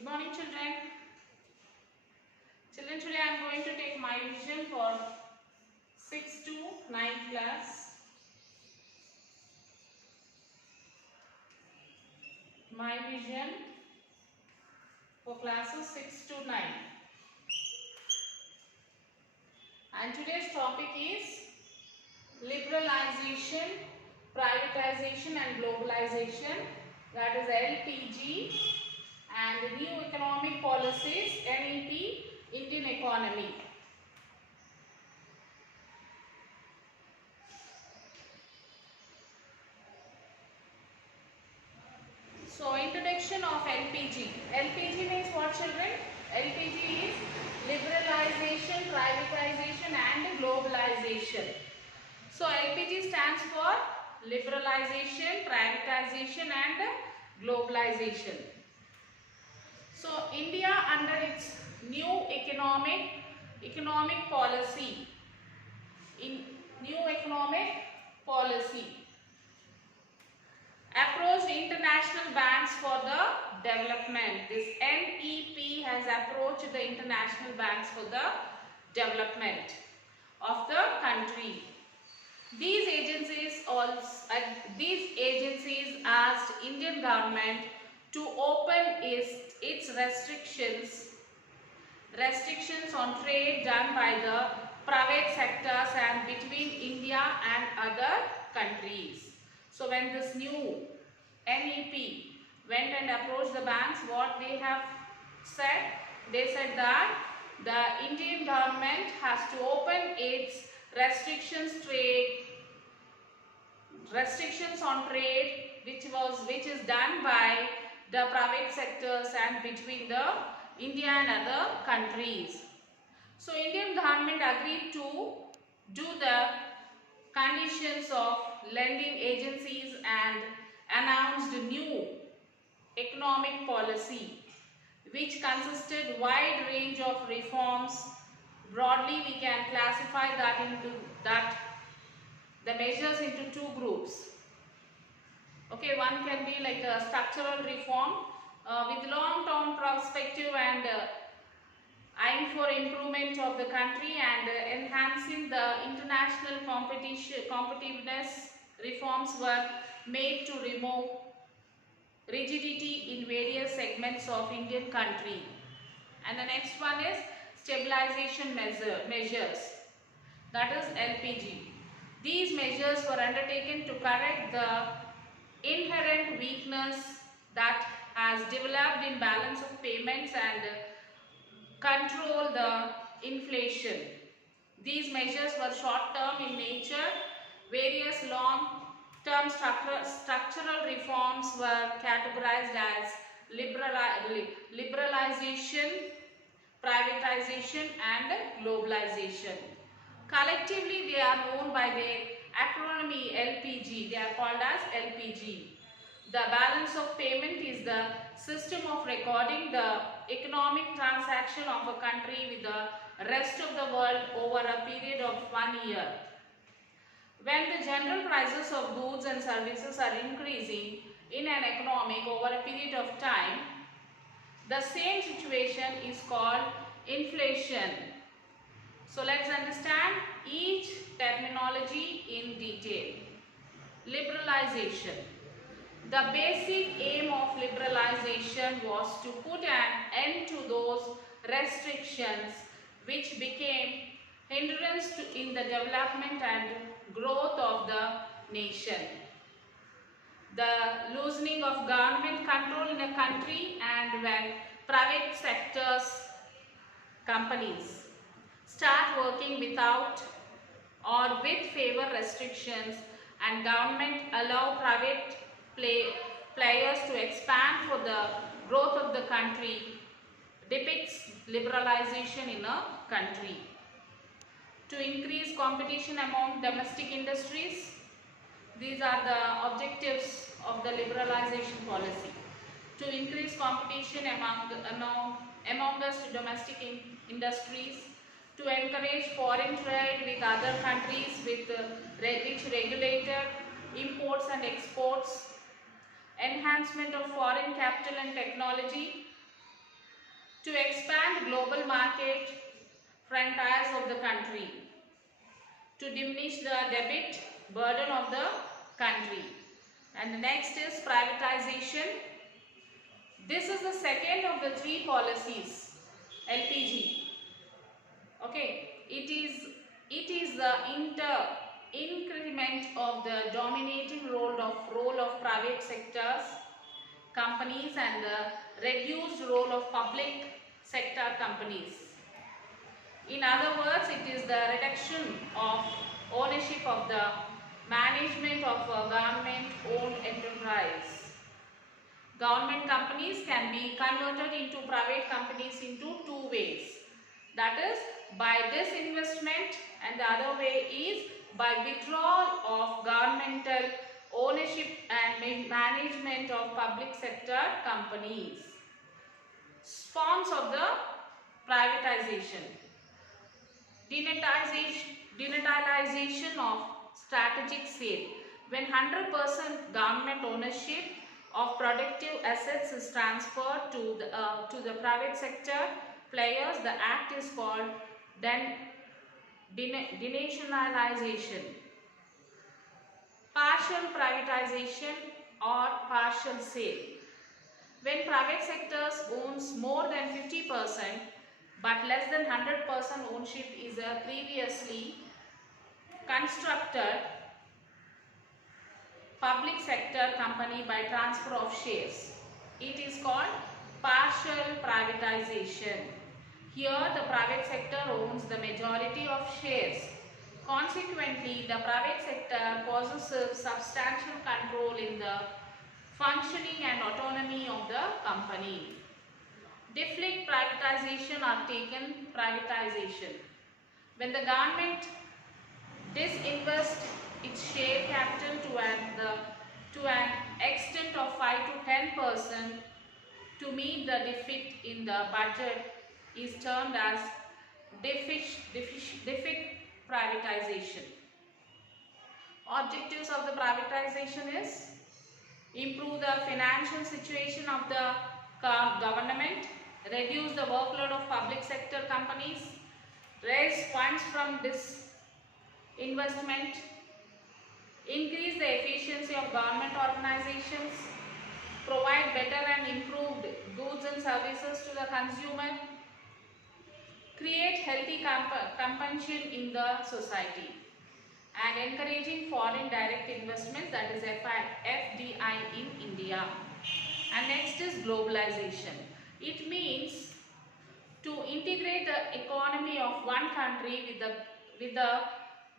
Good morning, children. Children, today I am going to take my vision for 6 to 9 class. My vision for classes 6 to 9. And today's topic is liberalization, privatization and globalization. That is LPG, and new economic policies, NEP, Indian economy. So, introduction of LPG. LPG means what, children? LPG is liberalization, privatization and globalization. So, LPG stands for liberalization, privatization and globalization. So, India under its new economic policy, approached international banks for the development. This NEP has approached the international banks for the development of the country. These agencies asked Indian government to open its restrictions on trade done by the private sectors and between India and other countries. So when this new NEP went and approached the banks, what they have said? They said that the Indian government has to open its restrictions on trade which is done by the private sectors and between the India and other countries. So Indian government agreed to do the conditions of lending agencies and announced a new economic policy which consisted wide range of reforms. Broadly we can classify the measures into two groups. Okay, one can be like a structural reform with long-term perspective and aim for improvement of the country and enhancing the international competitiveness. Reforms were made to remove rigidity in various segments of Indian country. And the next one is stabilization measures, that is LPG. These measures were undertaken to correct the inherent weakness that has developed in balance of payments and control the inflation. These measures were short-term in nature. Various long-term structural reforms were categorized as liberalization, privatization and globalization. Collectively, they are known by the acronym LPG. They are called as LPG. The balance of payment is the system of recording the economic transaction of a country with the rest of the world over a period of 1 year. When the general prices of goods and services are increasing in an economic over a period of time, the same situation is called inflation. So let's understand each terminology in detail. Liberalization. The basic aim of liberalization was to put an end to those restrictions which became hindrance in the development and growth of the nation. The loosening of government control in a country, and when private sectors companies start working without or with favor restrictions and government allow private players to expand for the growth of the country, depicts liberalization in a country. To increase competition among domestic industries, these are the objectives of the liberalization policy. To increase competition amongst domestic industries, to encourage foreign trade with other countries which regulated imports and exports, enhancement of foreign capital and technology, to expand global market frontiers of the country, to diminish the debt burden of the country. And the next is privatization. This is the second of the three policies, LPG. Okay, it is the increment of the dominating role of private sectors companies and the reduced role of public sector companies. In other words, it is the reduction of ownership of the management of a government-owned enterprise. Government companies can be converted into private companies into two ways. That is by disinvestment, and the other way is by withdrawal of governmental ownership and management of public sector companies. Forms of the privatization. Denationalization of strategic sale. When 100% government ownership of productive assets is transferred to the private sector players, the act is called denationalization. Partial privatization or partial sale. When private sectors owns more than 50% but less than 100% ownership is a previously constructed public sector company by transfer of shares. It is called partial privatization. Here the private sector owns the majority of shares. Consequently, the private sector possesses substantial control in the functioning and autonomy of the company. Deflect privatization or taken privatization. When the government disinvests its share capital to an extent of 5 to 10% to meet the deficit in the budget is termed as defect privatization. Objectives of the privatization is improve the financial situation of the government, reduce the workload of public sector companies, raise funds from disinvestment, increase the efficiency of government organizations, provide better and improved goods and services to the consumer, create healthy consumption in the society, and encouraging foreign direct investments, that is FDI in India. And next is globalization. It means to integrate the economy of one country with the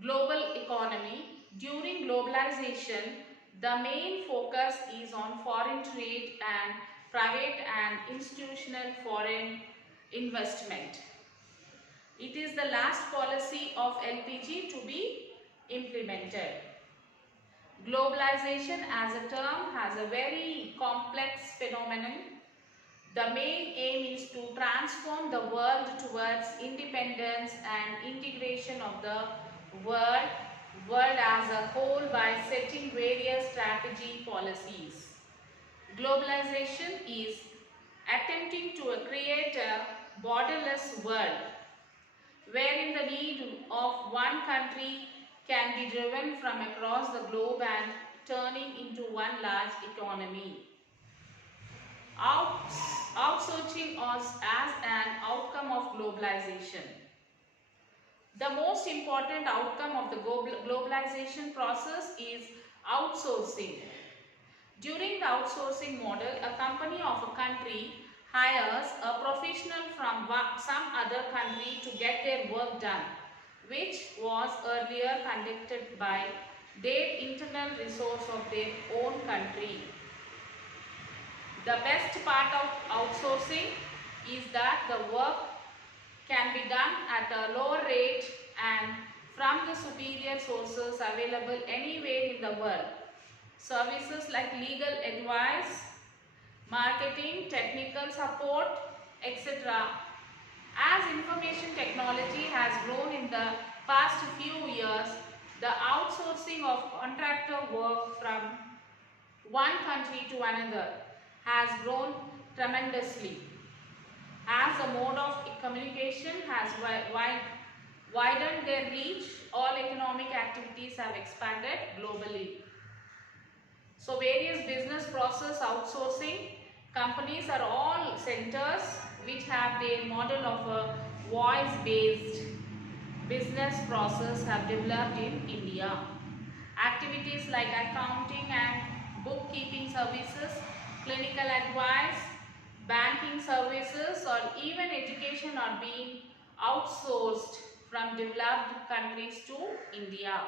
global economy. During globalization, the main focus is on foreign trade and private and institutional foreign investment. It is the last policy of LPG to be implemented. Globalization as a term has a very complex phenomenon. The main aim is to transform the world towards independence and integration of the world as a whole by setting various strategy policies. Globalization is attempting to create a borderless world wherein the need of one country can be driven from across the globe and turning into one large economy. Outsourcing as an outcome of globalization. The most important outcome of the globalization process is outsourcing. During the outsourcing model, a company of a country hires a professional from some other country to get their work done, which was earlier conducted by their internal resource of their own country. The best part of outsourcing is that the work can be done at a lower rate and from the superior sources available anywhere in the world. Services like legal advice, marketing, technical support, etc. As information technology has grown in the past few years, the outsourcing of contractor work from one country to another has grown tremendously. As a mode of communication has widened their reach, all economic activities have expanded globally. So various business process outsourcing companies are all centers which have their model of a voice-based business process have developed in India. Activities like accounting and bookkeeping services, clinical advice, banking services, or even education are being outsourced from developed countries to India.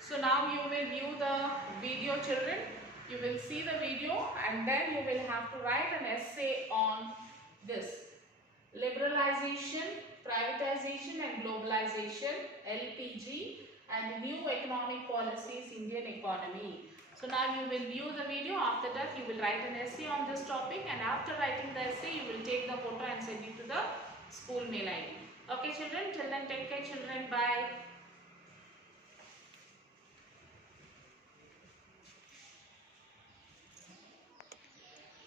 So now you will view the video, children. You will see the video and then you will have to write an essay on this. Liberalization, privatization and globalization, LPG, and the new economic policies, Indian economy. So now you will view the video. After that you will write an essay on this topic, and after writing the essay you will take the photo and send it to the school mail ID. Okay children, till then take care children, bye.